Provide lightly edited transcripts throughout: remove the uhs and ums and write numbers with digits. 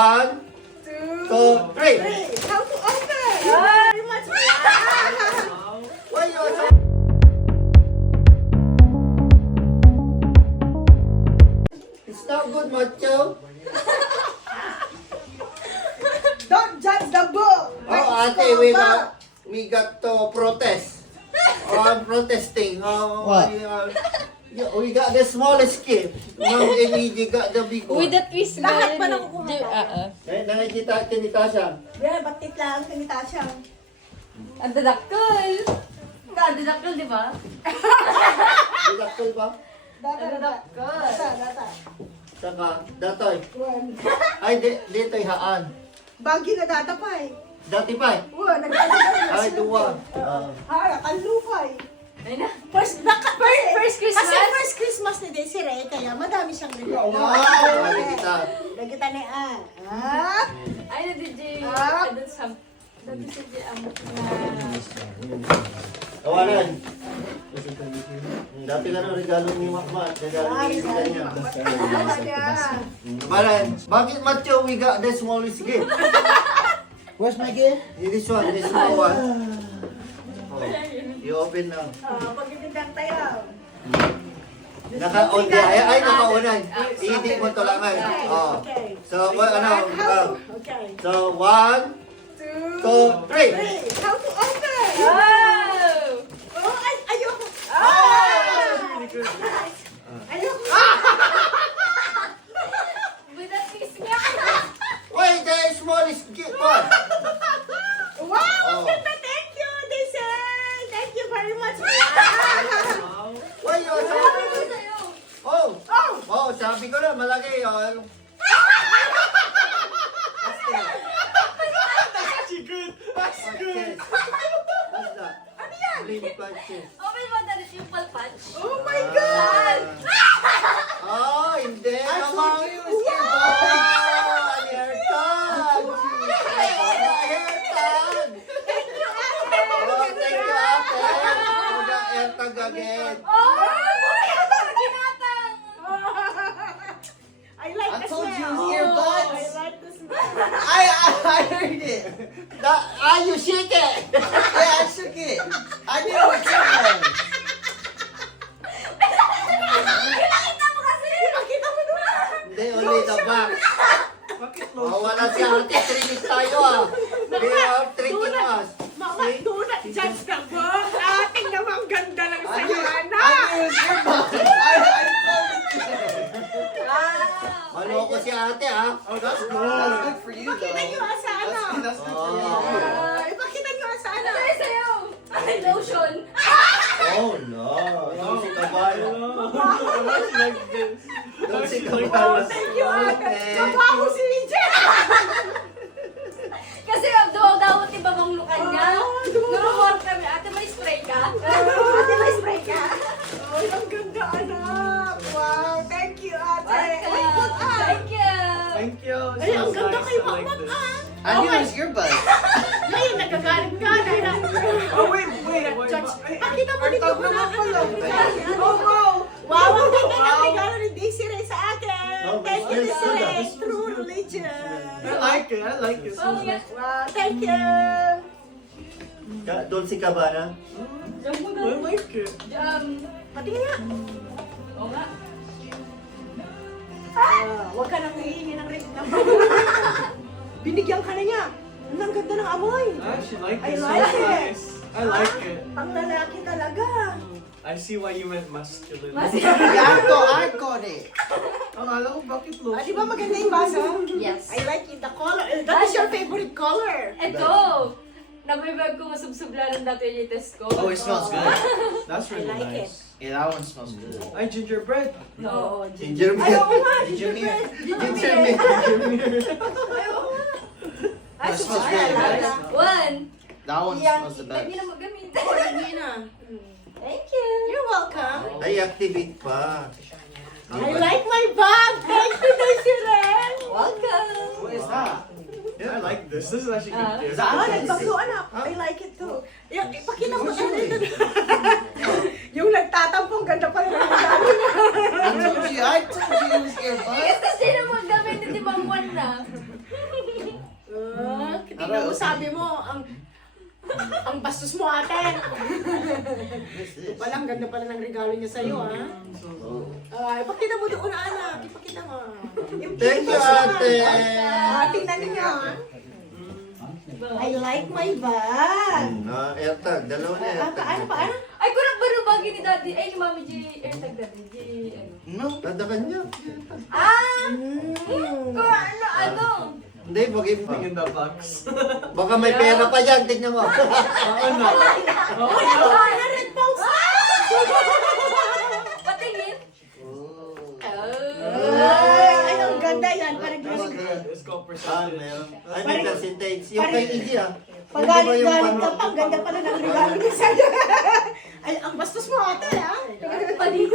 1, 2, 3. How to open? Very much. Why you so... It's not good, Macho. Don't judge the book. Oh, ate, we got to protest. Oh, I'm protesting. Oh, What? We got the smallest kid. Now, we got the big one. With the twist na Lahat pa yun. nakukuha ka? Nakikita siya. Yeah, batit lang. Kinita siya. Ang dadakkel. Ang dadakkel, di ba? Dilakol ba? Data. Saka, datoy. One. Ay, dito'y haan. Bagi na data pa eh. Dati pa eh. One. Nagdadagdag. Ay, duwa. Kalupay. Ay na. First Christmas? Kasi first Christmas ni Desiree, kaya madami siyang regalo. Wow! Nakikita. Nagkita ni Ann. Ay na, DJ. Ah. Ay, that's some... Dati si DJ ang Tawanan. Dati ka ng regalo ni Makma at regalo ni kanya. Maran, bakit Macho we got the smallest gift? Where's my gift? This one, this small one. Oh, you open now. Pagkitindang tayo. Naka-on di ay naka-onan. Hindi mo tulangan. Oh. So, Okay. So, 1, 2, 3. How to open? Wow! Oh, ayoko. Ayoko. With the twist nga. Wait, the smallest gift one. Wow, Oh. ang ganda. Thank you, Desiree. Thank you very much. Why you so... Sa'yo. Oh! Oh, sabi ko na, malaki. Oh. What's good. What's that? Ano yan? Green patches. Open mo na rin yung palpatch. Oh my God! Oh, hindi I naman. told you it was Wow! Hairtag! Hairtag! Thank you, ate. Oh, thank you, ate. Mag-hairtag again. Oh! Ginatang! I like I the told you smell. it was earbuds. I like the smell. I heard it. You shake it! Yeah, I shook it. I knew it was earbuds. Pinakita mo kasi! Pakita mo naman. Hindi, only the back. Oh, wala si ate. Tricking tayo ah. They are tricking us. Mama, do not judge the book. Ating namang ganda lang I sa'yo, knew anak. it was earbuds. I told you. Maloko si ate ah. Oh, that's good. That's good for you, though. Ipakita nyo nga sa ano. That's good for you. Ipakita nyo nga sa ano. Ano tayo sa'yo? Ay, lotion. Oh no. Don't si kabayo. Don't si Oh, kabayo. thank you, ate. Okay. Mabaho si Jen. Kasi daw iba bang lukan niya. Nurumor kami. Ate, may spray ka? Ate, may spray ka? Ay, ang ganda, anak. Wow, thank you, ate. Ay, good, ah. Thank you. Thank you. Ay, ang ganda kay Mama, ah. I knew it was earbuds. Ay, nagagalit ka dahil na. Oh, wait. Pakita mo dito ko na. Oh, wow. Wow, ang ganda ng regalo ni Desiree sa akin. Oh, Thank you, yes, Desiree. yes. True religion. I like it. Oh, yeah. Wow, thank you. Don't si kabana. Diyan mo I na. like it. Patingin nga. Oo nga. Huwag ka nang hihingi ng rin. Binigyan ka na niya. Ang ganda ng amoy. I actually like I it. like So it. nice. I like it. Pang lalaki talaga. I see why you meant masculine. Yeah, I got it. Akala ko bakit Ah, lotion? di ba maganda yung baso? Yes. I like it. The color. That is your favorite color. Ito. Nabibag ko masubsublanan dati yung test ko. Oh, it smells good. That's really I like nice. Yeah, that one smells good. Ay, gingerbread. No. Ginger Ay, oo beer. nga. Ginger beer. Ginger beer. Ay, oo nga. Ay, That smells ay, really ay, nice. ay. One. That one Yeah. smells the Hindi best. na magamit. Oh, lagi na. Thank you. You're welcome. Ay, activate pa. I like my bag. Thank you, Desiree. Welcome. What is that? Yeah, I like this. This is actually good Is gift. that Ah, okay? nagbago anak. I like it too. Yung, ipakita mo sa yung nagtatampong ganda pa rin ang regalo niya. I told you it was earbuds. Kasi sino mo gamit ni Ma'am Juan na? Ano sabi mo? Ang bastos mo, ate. Walang ganda pala ng regalo niya sa'yo, ha? Ay, ipakita mo doon, anak. Ipakita mo. Thank you, ate. Tingnan ninyo, ha? I like my bag. AirTag, dalawa na AirTag. Paano? Ay, kurang ba ng bagay ni Daddy? Ay, ni Mami G. AirTag Daddy. G, ano? No. Tadakan niya. Ah! Ano? Hindi, bagay pa. In the box. Baka may pera pa dyan, tignan mo. Ano? Uy, 100 pounds! Patingin? Ay, ang ganda yan. Parang It's called Meron. percentage. Ay, may percentage. Yung kay Iggy, ah. pag galit-galit ka pa, ang ganda pala ng regalo niya sa'yo. Ay, ang bastos mo, ate, ha? Palito.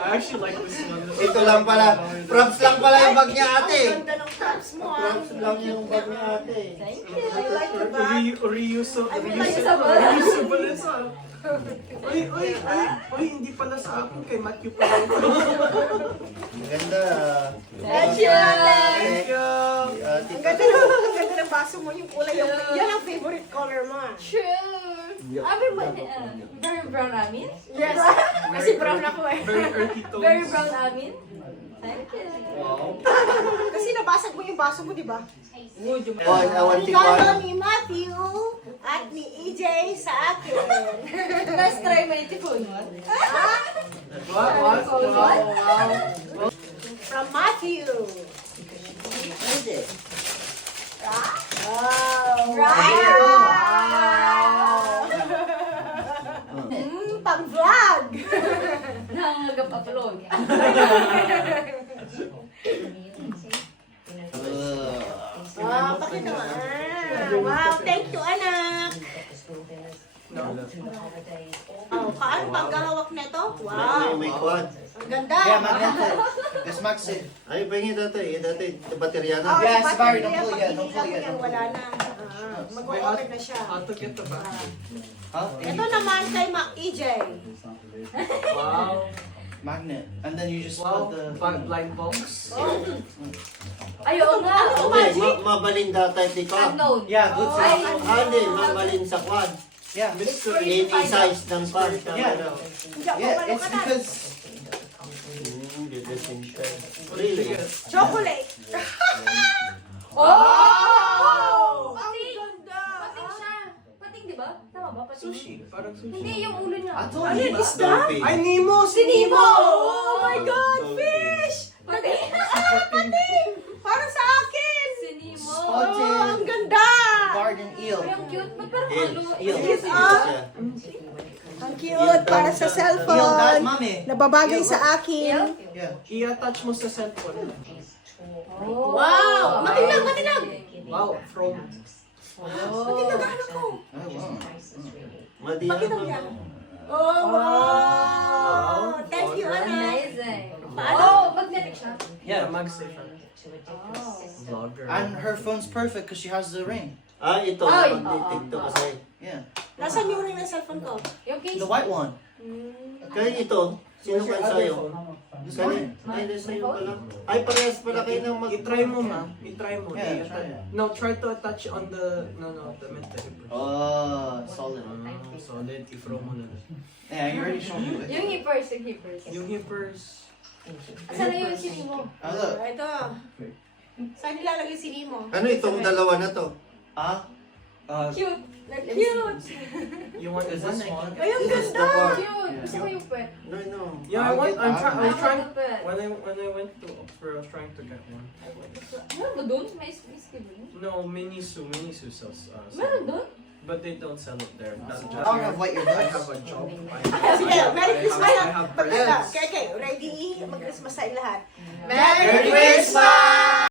I actually like this one. Ito lang pala. Props lang pala yung bag niya, ate. Ang ganda ng props mo, ha? Props lang yung bag niya, ate. Thank you. I like your bag. Reusable. Reusable ito. Uy, hindi pala sa akin. Kay Matthew pala. Ang ganda. Thank you, ate. Thank you. Ate, Ang ganda ng baso mo, yung kulay. Yan ang favorite color mo, ha? Sure. Abi ba? Very brown amin? Yes. Kasi brown ako, eh. Very earthy tones. Very brown amin? Thank you. Kasi nabasag mo yung baso mo, di ba? Oy, awan si Regalo Juan. ni Matthew at ni EJ sa akin. Let's try my tipon. What? From Matthew. Wow! Pang-vlog! Nangagap-upload. Pakita mo. Wow, thank you, anak. Paano paggahawak nito? Wow! May quad. Ang ganda! Yeah, magnet. That's Max it. Ay, pahingin dati. Dati, baterya Oh, na. Yes, sa Barry, battery, don't pull pag yan, don't hinila pull mo yan. yan, wala na. Mag-open na siya. How to get the back? Huh? Ito naman kay EJ. Wow. Magnet. And then you just Wow. put the... Blind box. Ayaw nga. Hindi, mabalinda type ni Kap. Unknown. Yeah, good for Ay, Hindi, mabalin sa quad. Yeah. Any size ng quad. Yeah. Hindi ako Yeah, malo it's ka na. because... Really? Chocolate! Oh! Ang Pating! ganda! Pating siya. Pating, di ba? Tama ba? Pating. Sushi. Parang sushi. Hindi, yung ulo niya. I told Ano you. yun, isda? Ay, Nemo! Si Nemo! Oh my Oh, God, so fish! Pating. Pating! Para sa akin! Si Nemo. Spotted. Oh, ang ganda! Garden eel. Ay, ang cute. Ba't parang Eel. ano? Eel. Cute, ah! Ang cute, para sa Eel, that, cellphone. mommy. Nababagay Eel. sa akin. Yeah. I-attach mo sa cellphone. Oh. Wow! Matilag, matilag! Wow, from... Matilag, anak ko. Oh, wow. Madiyan Pakita mo mo. yan. Oh, wow! Thank you, anak. Amazing. Paano? Oh, magnetic siya. Yeah. Mag-station. Oh. Vlogger. And her phone's perfect because she has the ring. Ah, ito. Ay, Magnetic to kasi. Yeah. Nasaan yung ring ng cellphone ko? Yung case. The white one. Kaya ito, sino Where's your kan other sa'yo? phone? This Kaya, one. ay, sa'yo pala. Ay, parehas pala kayo ng mag... I-try mo, ma. I-try mo. Yeah, try it. No, try to attach on the... No, the mental. Oh, solid. Solid. I-throw mo na. Yeah, you already showed me Yung this. hippers, yung hippers. Yung hippers... Asan na yung sini mo? Oh, look. Ito. Saan nilalagay si Nemo? Ano itong dalawa na to? Cute. Cute. You want Is this this one? one? Ay, ang This is the ganda! part. Cute. Gusto ko yung pet. No, no. Yeah, I was trying... pet. When I went to Oxford, I was trying to get one. Meron ba dun? May skibling? No, Miniso sells. Meron dun? But they don't sell it there. That's just, I don't have white I earbuds. have a job. Sige, Merry Christmas I na. have Okay, presents. okay, ready? Mag-Christmas tayo lahat. Merry Christmas!